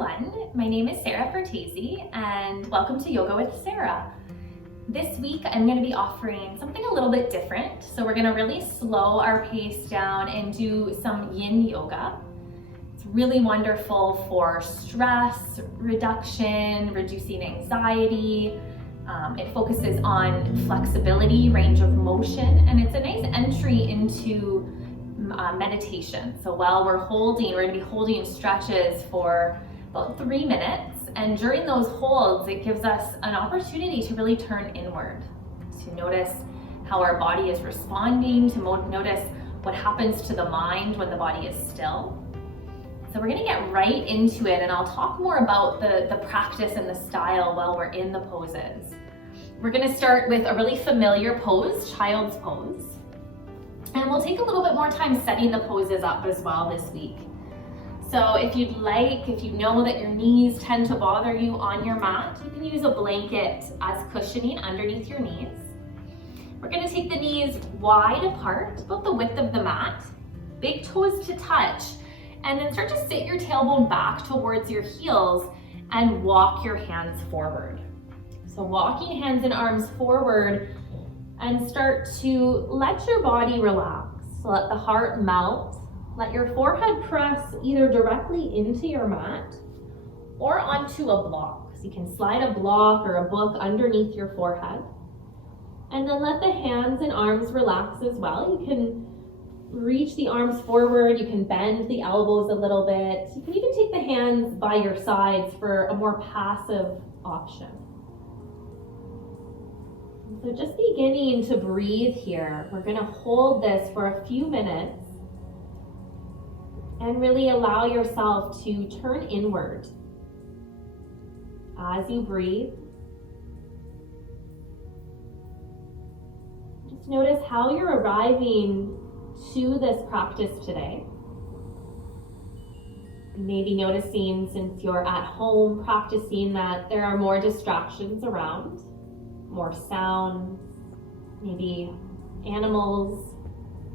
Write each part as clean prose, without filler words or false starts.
everyone, my name is Sarah Fertese and welcome to Yoga with Sarah. This week I'm going to be offering something a little bit different. So we're going to really slow our pace down and do some yin yoga. It's really wonderful for stress reduction, reducing anxiety. It focuses on flexibility, range of motion, and it's a nice entry into meditation. So while we're going to be holding stretches for about 3 minutes, and during those holds it gives us an opportunity to really turn inward, to notice how our body is responding, to notice what happens to the mind when the body is still. So we're going to get right into it, and I'll talk more about the practice and the style while we're in the poses. We're going to start with a really familiar pose, child's pose. And we'll take a little bit more time setting the poses up as well this week. So if you know that your knees tend to bother you on your mat, you can use a blanket as cushioning underneath your knees. We're going to take the knees wide apart, about the width of the mat, big toes to touch, and then start to sit your tailbone back towards your heels and walk your hands forward. So walking hands and arms forward, and start to let your body relax. So let the heart melt. Let your forehead press either directly into your mat or onto a block. So you can slide a block or a book underneath your forehead. And then let the hands and arms relax as well. You can reach the arms forward. You can bend the elbows a little bit. You can even take the hands by your sides for a more passive option. So just beginning to breathe here. We're going to hold this for a few minutes and really allow yourself to turn inward as you breathe. Just notice how you're arriving to this practice today. You may be noticing, since you're at home practicing, that there are more distractions around. More sounds, maybe animals,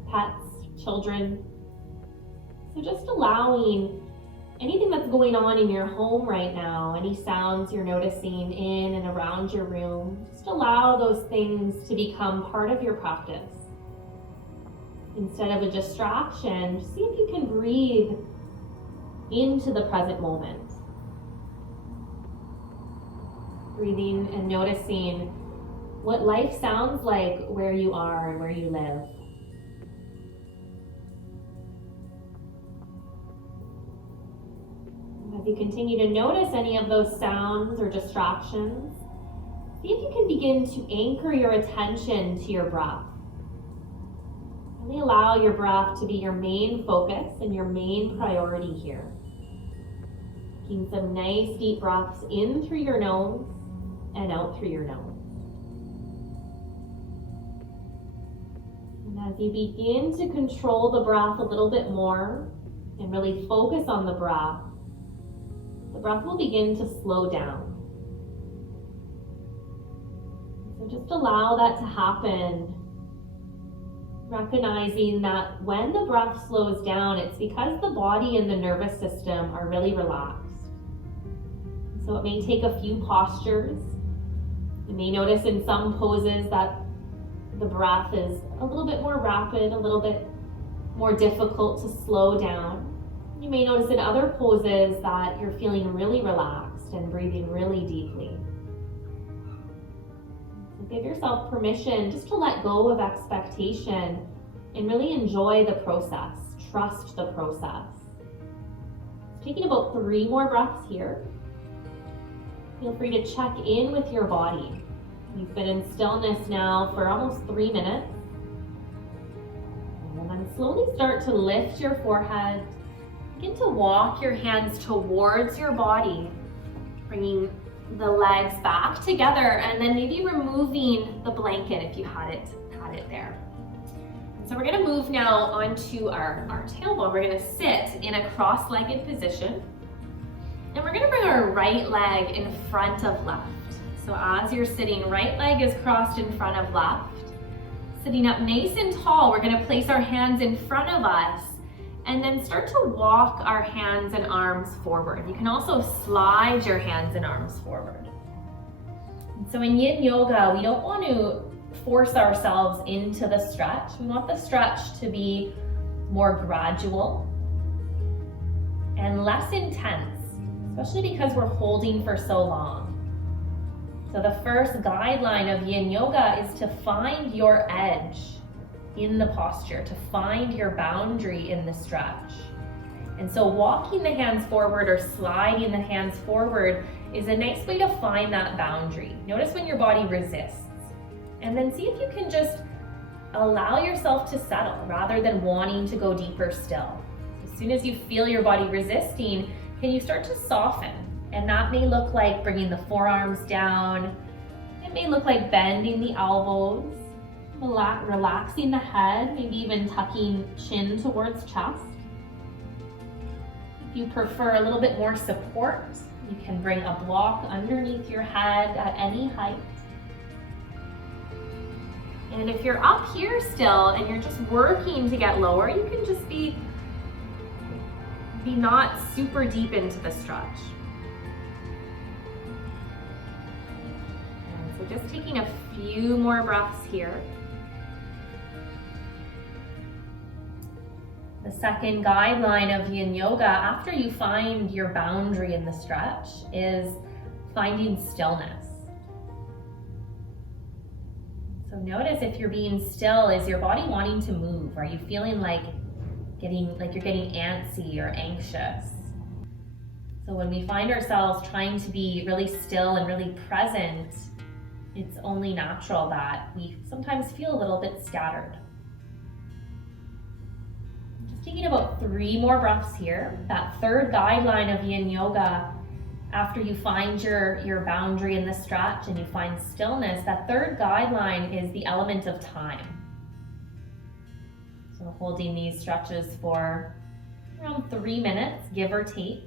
pets, children. So just allowing anything that's going on in your home right now, any sounds you're noticing in and around your room, just allow those things to become part of your practice. Instead of a distraction, just see if you can breathe into the present moment. Breathing and noticing what life sounds like where you are and where you live. As you continue to notice any of those sounds or distractions, see if you can begin to anchor your attention to your breath. Really allow your breath to be your main focus and your main priority here. Taking some nice deep breaths in through your nose and out through your nose. As you begin to control the breath a little bit more and really focus on the breath will begin to slow down. So just allow that to happen, recognizing that when the breath slows down, it's because the body and the nervous system are really relaxed. So it may take a few postures. You may notice in some poses that the breath is a little bit more rapid, a little bit more difficult to slow down. You may notice in other poses that you're feeling really relaxed and breathing really deeply. So give yourself permission just to let go of expectation and really enjoy the process. Trust the process. Taking about 3 more breaths here. Feel free to check in with your body. You've been in stillness now for almost 3 minutes. And then slowly start to lift your forehead. Begin to walk your hands towards your body, bringing the legs back together, and then maybe removing the blanket if you had it there. And so we're going to move now onto our tailbone. We're going to sit in a cross-legged position, and we're going to bring our right leg in front of left. So as you're sitting, right leg is crossed in front of left. Sitting up nice and tall, we're going to place our hands in front of us And then start to walk our hands and arms forward. You can also slide your hands and arms forward. So in yin yoga, we don't want to force ourselves into the stretch. We want the stretch to be more gradual and less intense, especially because we're holding for so long. So the first guideline of yin yoga is to find your edge in the posture, to find your boundary in the stretch. And so walking the hands forward or sliding the hands forward is a nice way to find that boundary. Notice when your body resists, and then see if you can just allow yourself to settle rather than wanting to go deeper still. As soon as you feel your body resisting, can you start to soften? And that may look like bringing the forearms down. It may look like bending the elbows, relaxing the head, maybe even tucking chin towards chest. If you prefer a little bit more support, you can bring a block underneath your head at any height. And if you're up here still and you're just working to get lower, you can just be not super deep into the stretch. And so just taking a few more breaths here. The second guideline of yin yoga, after you find your boundary in the stretch, is finding stillness. So notice if you're being still, is your body wanting to move? Are you feeling like you're getting antsy or anxious? So when we find ourselves trying to be really still and really present, it's only natural that we sometimes feel a little bit scattered. Just taking about 3 more breaths here. That third guideline of yin yoga, after you find your boundary in the stretch and you find stillness, that third guideline is the element of time. So holding these stretches for around 3 minutes, give or take.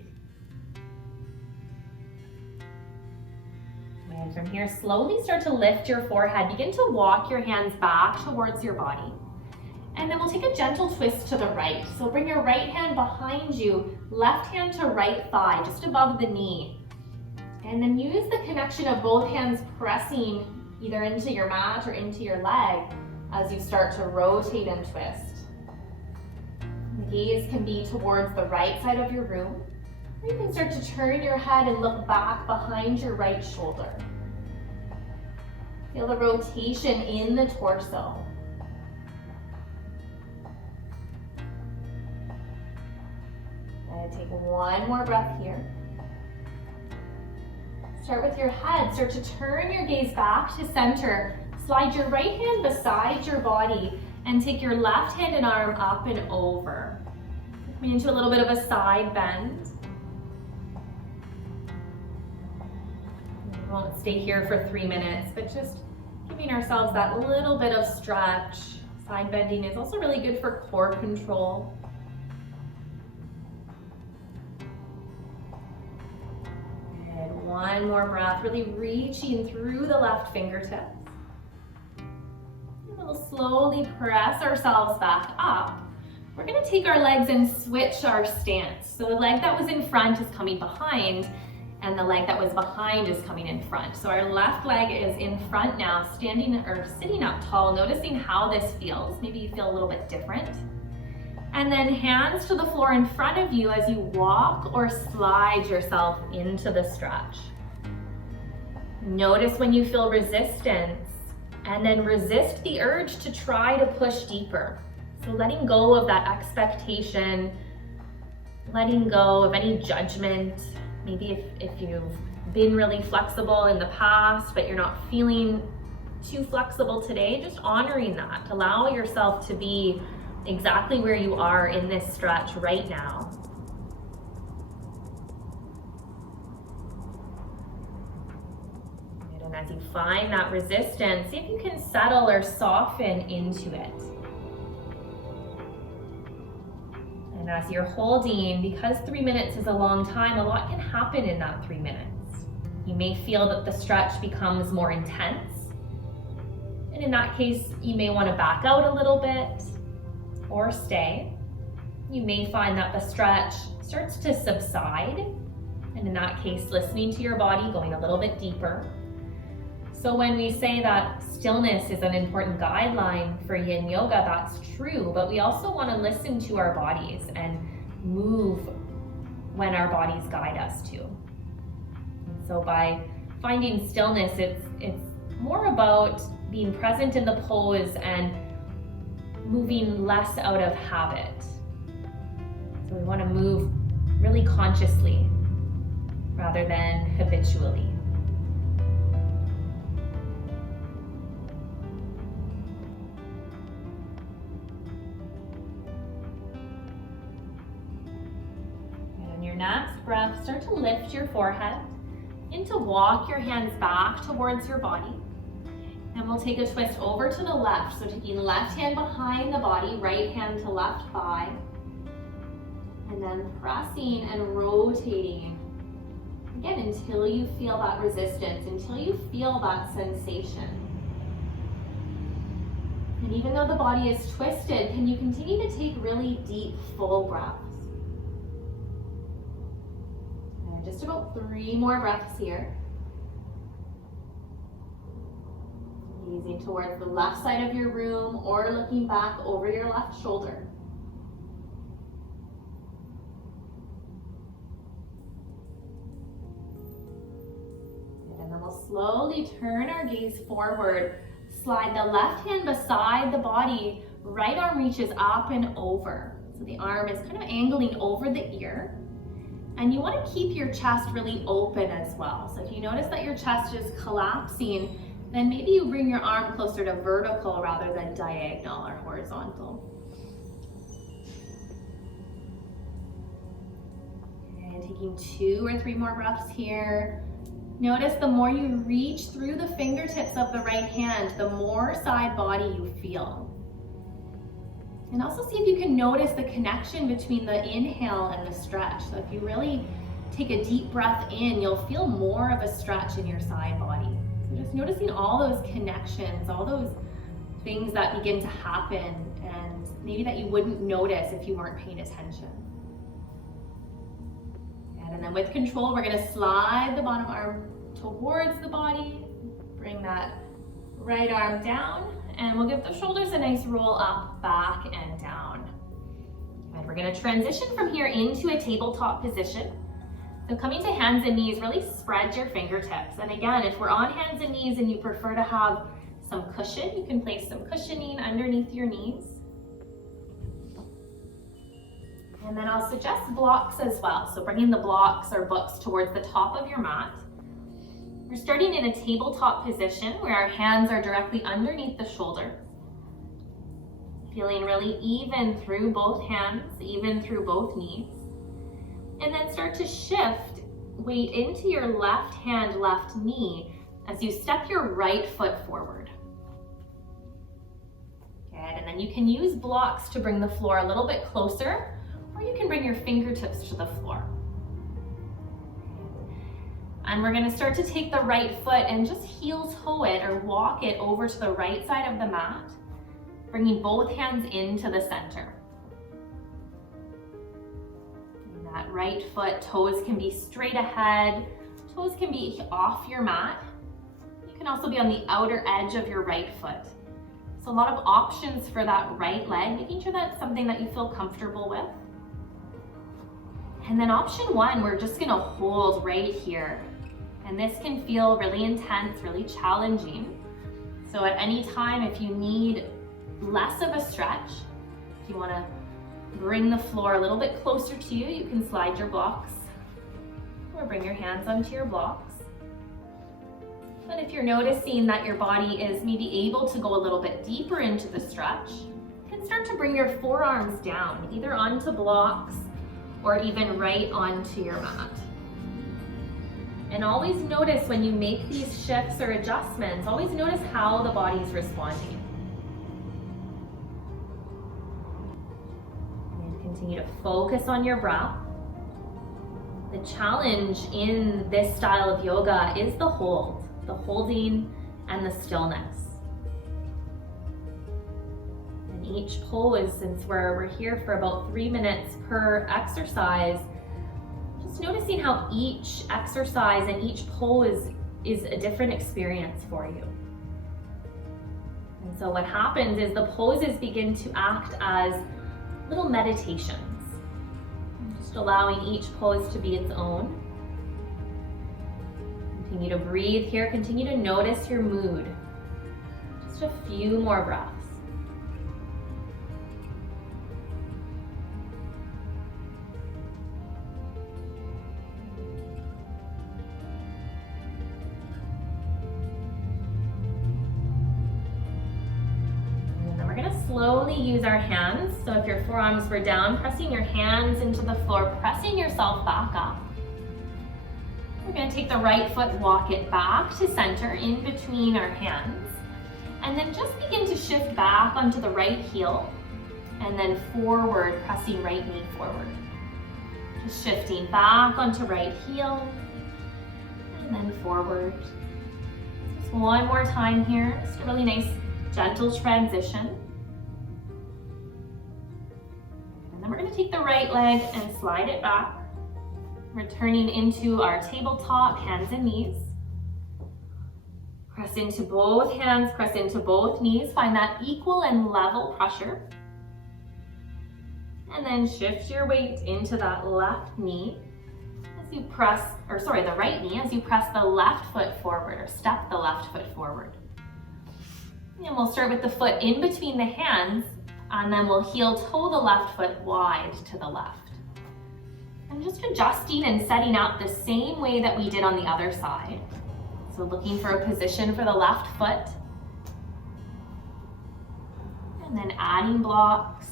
And from here, slowly start to lift your forehead. Begin to walk your hands back towards your body. And then we'll take a gentle twist to the right. So bring your right hand behind you, left hand to right thigh, just above the knee. And then use the connection of both hands pressing either into your mat or into your leg as you start to rotate and twist. The gaze can be towards the right side of your room, or you can start to turn your head and look back behind your right shoulder. Feel the rotation in the torso. And take one more breath here. Start with your head. Start to turn your gaze back to center. Slide your right hand beside your body and take your left hand and arm up and over. Coming into a little bit of a side bend. We won't stay here for 3 minutes, but just giving ourselves that little bit of stretch. Side bending is also really good for core control. And one more breath, really reaching through the left fingertips. And we'll slowly press ourselves back up. We're going to take our legs and switch our stance. So the leg that was in front is coming behind, and the leg that was behind is coming in front. So our left leg is in front now, standing or sitting up tall, noticing how this feels. Maybe you feel a little bit different. And then hands to the floor in front of you as you walk or slide yourself into the stretch. Notice when you feel resistance, and then resist the urge to try to push deeper. So letting go of that expectation, letting go of any judgment. Maybe if you've been really flexible in the past, but you're not feeling too flexible today, just honoring that. Allow yourself to be exactly where you are in this stretch right now. And as you find that resistance, see if you can settle or soften into it. And as you're holding, because 3 minutes is a long time, a lot can happen in that 3 minutes. You may feel that the stretch becomes more intense. And in that case, you may want to back out a little bit or stay. you may find that the stretch starts to subside. And in that case, listening to your body, going a little bit deeper. So when we say that stillness is an important guideline for yin yoga, that's true, but we also want to listen to our bodies and move when our bodies guide us to. And so by finding stillness, it's more about being present in the pose and moving less out of habit. So we want to move really consciously rather than habitually. And on your next breath, start to lift your forehead and to walk your hands back towards your body. And we'll take a twist over to the left. So taking left hand behind the body, right hand to left thigh. And then pressing and rotating. Again, until you feel that resistance, until you feel that sensation. And even though the body is twisted, can you continue to take really deep, full breaths? And just about 3 more breaths here. Gazing towards the left side of your room or looking back over your left shoulder. And then we'll slowly turn our gaze forward. Slide the left hand beside the body. Right arm reaches up and over. So the arm is kind of angling over the ear. And you want to keep your chest really open as well. So if you notice that your chest is collapsing, then maybe you bring your arm closer to vertical rather than diagonal or horizontal. And taking 2 or 3 more breaths here. Notice the more you reach through the fingertips of the right hand, the more side body you feel. And also see if you can notice the connection between the inhale and the stretch. So if you really take a deep breath in, you'll feel more of a stretch in your side body. So just noticing all those connections, all those things that begin to happen and maybe that you wouldn't notice if you weren't paying attention. And then with control, we're gonna slide the bottom arm towards the body, bring that right arm down, and we'll give the shoulders a nice roll up, back, and down. And we're gonna transition from here into a tabletop position. So coming to hands and knees, really spread your fingertips. And again, if we're on hands and knees and you prefer to have some cushion, you can place some cushioning underneath your knees. And then I'll suggest blocks as well. So bringing the blocks or books towards the top of your mat. We're starting in a tabletop position where our hands are directly underneath the shoulder. Feeling really even through both hands, even through both knees. And then start to shift weight into your left hand, left knee as you step your right foot forward. Good, and then you can use blocks to bring the floor a little bit closer, or you can bring your fingertips to the floor. And we're gonna start to take the right foot and just heel toe it or walk it over to the right side of the mat, bringing both hands into the center. And that right foot, toes can be straight ahead, toes can be off your mat. You can also be on the outer edge of your right foot. So a lot of options for that right leg, making sure that's something that you feel comfortable with. And then option 1, we're just gonna hold right here. And this can feel really intense, really challenging. So at any time, if you need less of a stretch, if you wanna bring the floor a little bit closer to you, you can slide your blocks or bring your hands onto your blocks. But if you're noticing that your body is maybe able to go a little bit deeper into the stretch, you can start to bring your forearms down, either onto blocks or even right onto your mat. And always notice when you make these shifts or adjustments, always notice how the body is responding. And continue to focus on your breath. The challenge in this style of yoga is the hold, the holding and the stillness. And each pose, since we're here for about 3 minutes per exercise, just noticing how each exercise and each pose is a different experience for you. And so what happens is the poses begin to act as little meditations, just allowing each pose to be its own. Continue to breathe here, continue to notice your mood. Just a few more breaths. Slowly use our hands. So if your forearms were down, pressing your hands into the floor, pressing yourself back up. We're going to take the right foot, walk it back to center in between our hands. And then just begin to shift back onto the right heel and then forward, pressing right knee forward. Just shifting back onto right heel and then forward. Just one more time here. Just a really nice gentle transition. We're going to take the right leg and slide it back, returning into our tabletop, hands and knees. Press into both hands, press into both knees, find that equal and level pressure. And then shift your weight into that left knee as you press, the right knee as you press the left foot forward or step the left foot forward. And we'll start with the foot in between the hands, and then we'll heel toe the left foot wide to the left. And just adjusting and setting up the same way that we did on the other side. So looking for a position for the left foot. And then adding blocks,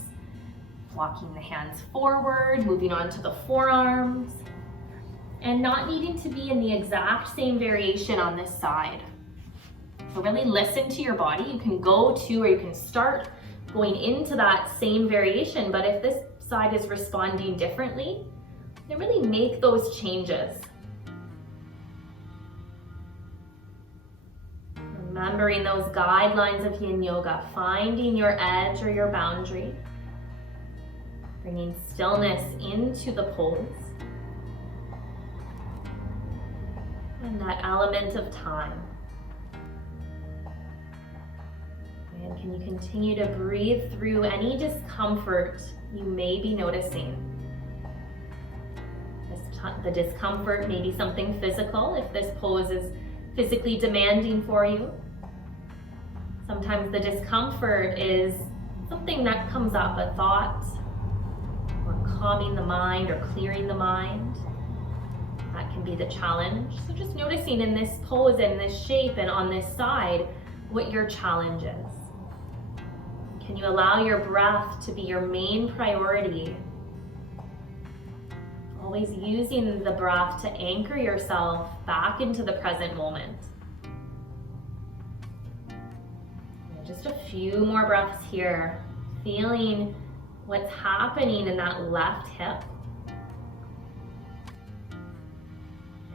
walking the hands forward, moving on to the forearms, and not needing to be in the exact same variation on this side. So really listen to your body. You can go to, or you can start going into that same variation, but if this side is responding differently, then really make those changes. Remembering those guidelines of yin yoga, finding your edge or your boundary, bringing stillness into the pose, and that element of time. And can you continue to breathe through any discomfort you may be noticing? The discomfort may be something physical, if this pose is physically demanding for you. Sometimes the discomfort is something that comes up, a thought, or calming the mind or clearing the mind. That can be the challenge. So just noticing in this pose and this shape and on this side what your challenge is. Can you allow your breath to be your main priority? Always using the breath to anchor yourself back into the present moment. And just a few more breaths here, feeling what's happening in that left hip.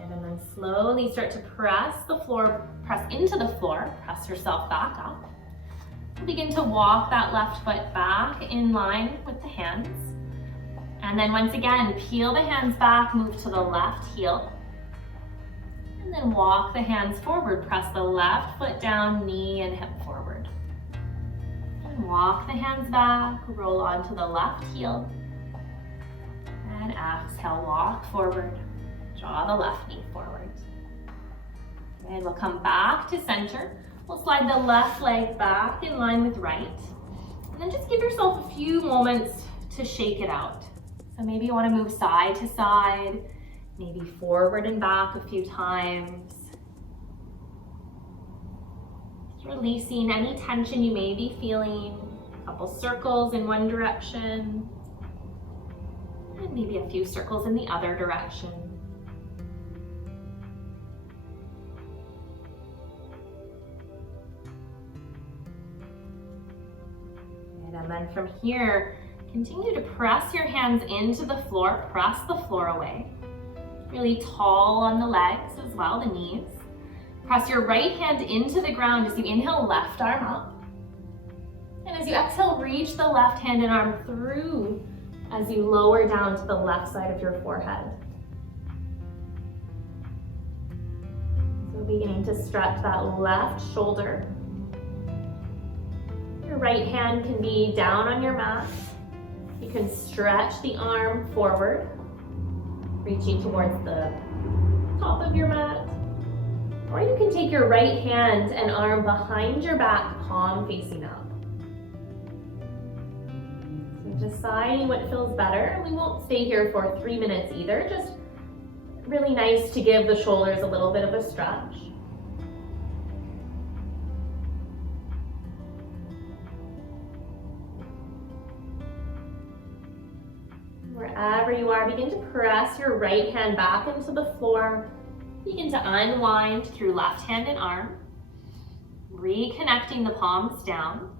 And then slowly start to press into the floor, press yourself back up. Begin to walk that left foot back in line with the hands. And then once again, peel the hands back, move to the left heel. And then walk the hands forward, press the left foot down, knee and hip forward. And walk the hands back, roll onto the left heel. And exhale, walk forward, draw the left knee forward. And we'll come back to center. We'll slide the left leg back in line with right. And then just give yourself a few moments to shake it out. So maybe you want to move side to side, maybe forward and back a few times. Just releasing any tension you may be feeling. A couple circles in one direction, and maybe a few circles in the other direction. And then from here, continue to press your hands into the floor, press the floor away. Really tall on the legs as well, the knees. Press your right hand into the ground as you inhale, left arm up. And as you exhale, reach the left hand and arm through as you lower down to the left side of your forehead. So beginning to stretch that left shoulder. Your right hand can be down on your mat. You can stretch the arm forward, reaching towards the top of your mat. Or you can take your right hand and arm behind your back, palm facing up. So deciding what feels better. We won't stay here for 3 minutes either. Just really nice to give the shoulders a little bit of a stretch. Wherever you are, begin to press your right hand back into the floor. Begin to unwind through left hand and arm, reconnecting the palms down,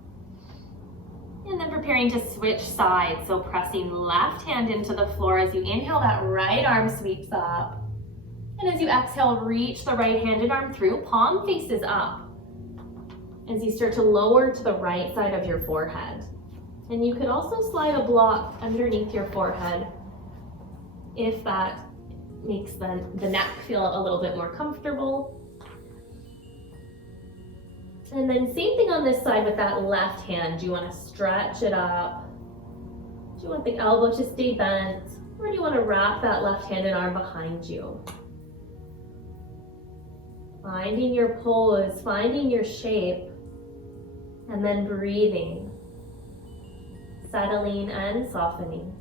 and then preparing to switch sides. So pressing left hand into the floor as you inhale, that right arm sweeps up. And as you exhale, reach the right hand and arm through, palm faces up. As you start to lower to the right side of your forehead. And you could also slide a block underneath your forehead if that makes the neck feel a little bit more comfortable. And then same thing on this side with that left hand. Do you want to stretch it up? Do you want the elbow to stay bent? Or do you want to wrap that left hand and arm behind you? Finding your pose, finding your shape, and then breathing. Settling and softening.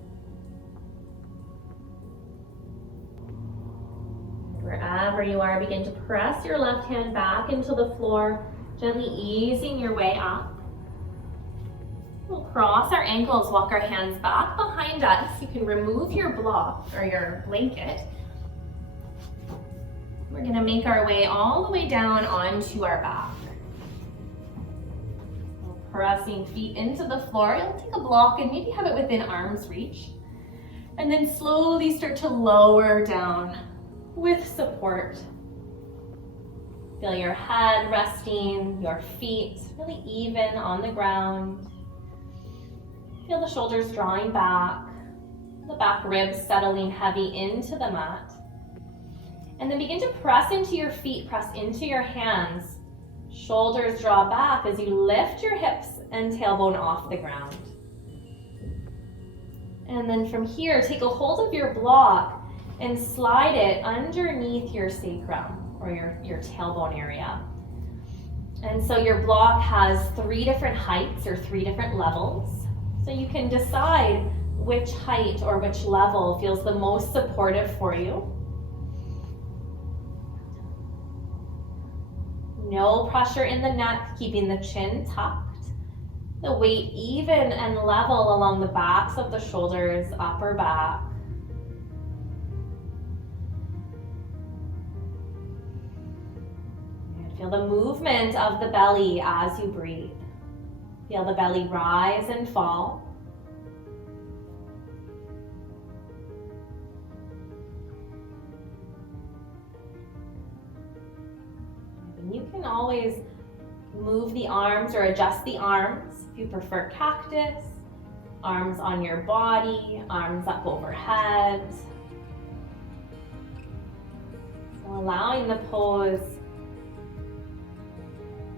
Wherever you are, begin to press your left hand back into the floor, gently easing your way up. We'll cross our ankles, walk our hands back behind us. You can remove your block or your blanket. We're going to make our way all the way down onto our back. Pressing feet into the floor. You'll take a block and maybe have it within arm's reach. And then slowly start to lower down with support. Feel your head resting, your feet really even on the ground. Feel the shoulders drawing back, the back ribs settling heavy into the mat. And then begin to press into your feet, press into your hands. Shoulders draw back as you lift your hips and tailbone off the ground. And then from here, take a hold of your block and slide it underneath your sacrum or your tailbone area. And so your block has 3 different heights or 3 different levels. So you can decide which height or which level feels the most supportive for you. No pressure in the neck, keeping the chin tucked. The weight even and level along the backs of the shoulders, upper back. And feel the movement of the belly as you breathe. Feel the belly rise and fall. You can always move the arms or adjust the arms if you prefer cactus, arms on your body, arms up overhead. So allowing the pose,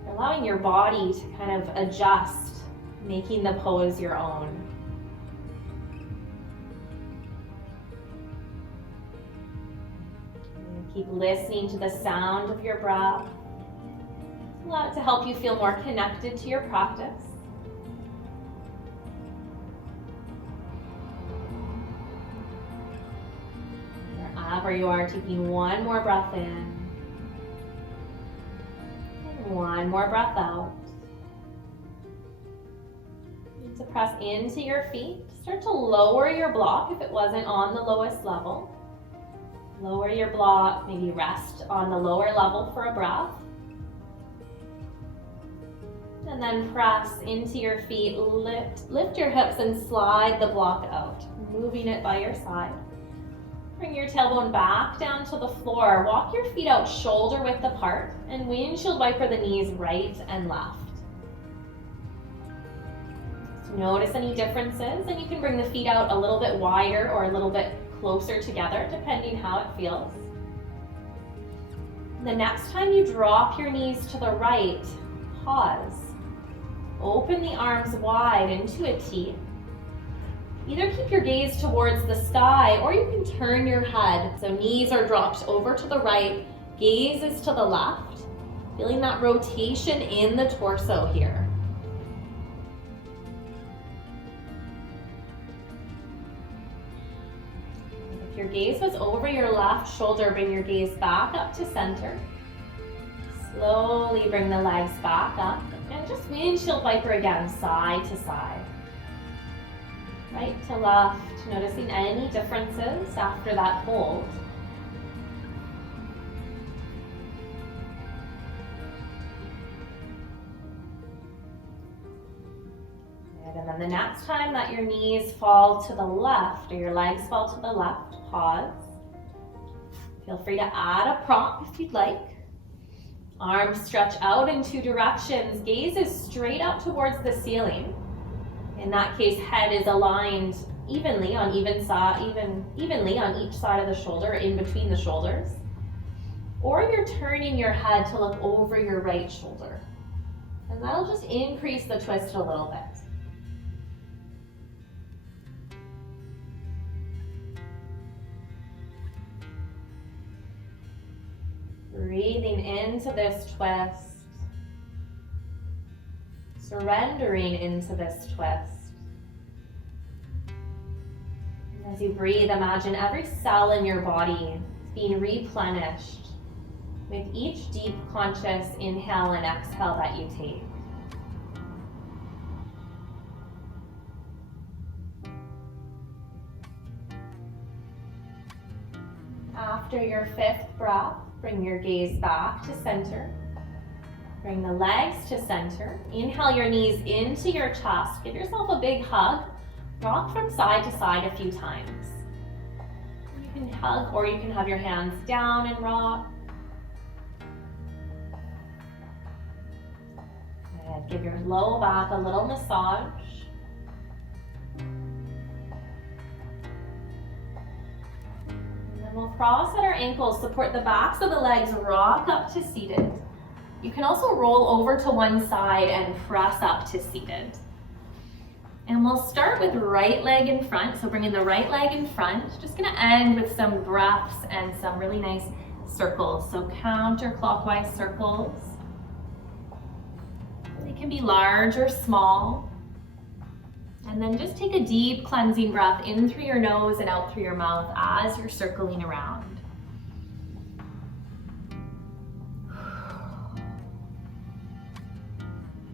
allowing your body to kind of adjust, making the pose your own. And keep listening to the sound of your breath. Allow it to help you feel more connected to your practice. Wherever you are, taking one more breath in. And one more breath out. And to press into your feet. Start to lower your block if it wasn't on the lowest level. Lower your block, maybe rest on the lower level for a breath. And then press into your feet, lift your hips and slide the block out, moving it by your side. Bring your tailbone back down to the floor. Walk your feet out shoulder width apart and windshield wiper the knees right and left. Notice any differences, and you can bring the feet out a little bit wider or a little bit closer together, depending how it feels. The next time you drop your knees to the right, pause. Open the arms wide into a T. Either keep your gaze towards the sky, or you can turn your head. So knees are dropped over to the right, gaze is to the left. Feeling that rotation in the torso here. If your gaze was over your left shoulder, bring your gaze back up to center. Slowly bring the legs back up, and just windshield wiper again, side to side. Right to left, noticing any differences after that hold. Good. And then the next time that your knees fall to the left or your legs fall to the left, pause. Feel free to add a prop if you'd like. Arms stretch out in two directions. Gaze is straight up towards the ceiling. In that case, head is aligned evenly on evenly on each side of the shoulder, in between the shoulders. Or you're turning your head to look over your right shoulder. And that'll just increase the twist a little bit. Breathing into this twist. Surrendering into this twist. And as you breathe, imagine every cell in your body being replenished with each deep conscious inhale and exhale that you take. After your fifth breath, bring your gaze back to center. Bring the legs to center. Inhale your knees into your chest. Give yourself a big hug. Rock from side to side a few times. You can hug, or you can have your hands down and rock. Good. Give your low back a little massage. And we'll cross at our ankles, support the backs of the legs, rock up to seated. You can also roll over to one side and press up to seated. And we'll start with right leg in front, so bringing the right leg in front. Just gonna end with some breaths and some really nice circles, so counterclockwise circles. They can be large or small. And then just take a deep cleansing breath in through your nose and out through your mouth as you're circling around.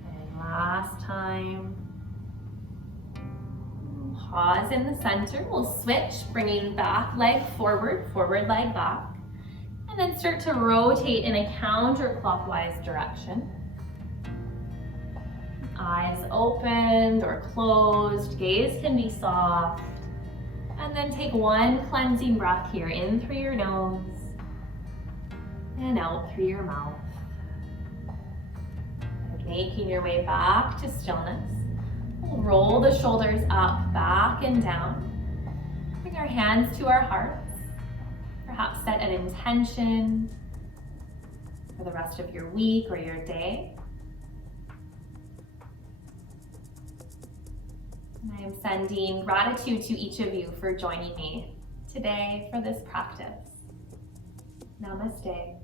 And last time. Pause in the center. We'll switch, bringing back leg forward, forward leg back. And then start to rotate in a counterclockwise direction. Eyes opened or closed, gaze can be soft. And then take one cleansing breath here, in through your nose and out through your mouth. And making your way back to stillness. We'll roll the shoulders up, back and down. Bring our hands to our hearts. Perhaps set an intention for the rest of your week or your day. I am sending gratitude to each of you for joining me today for this practice. Namaste.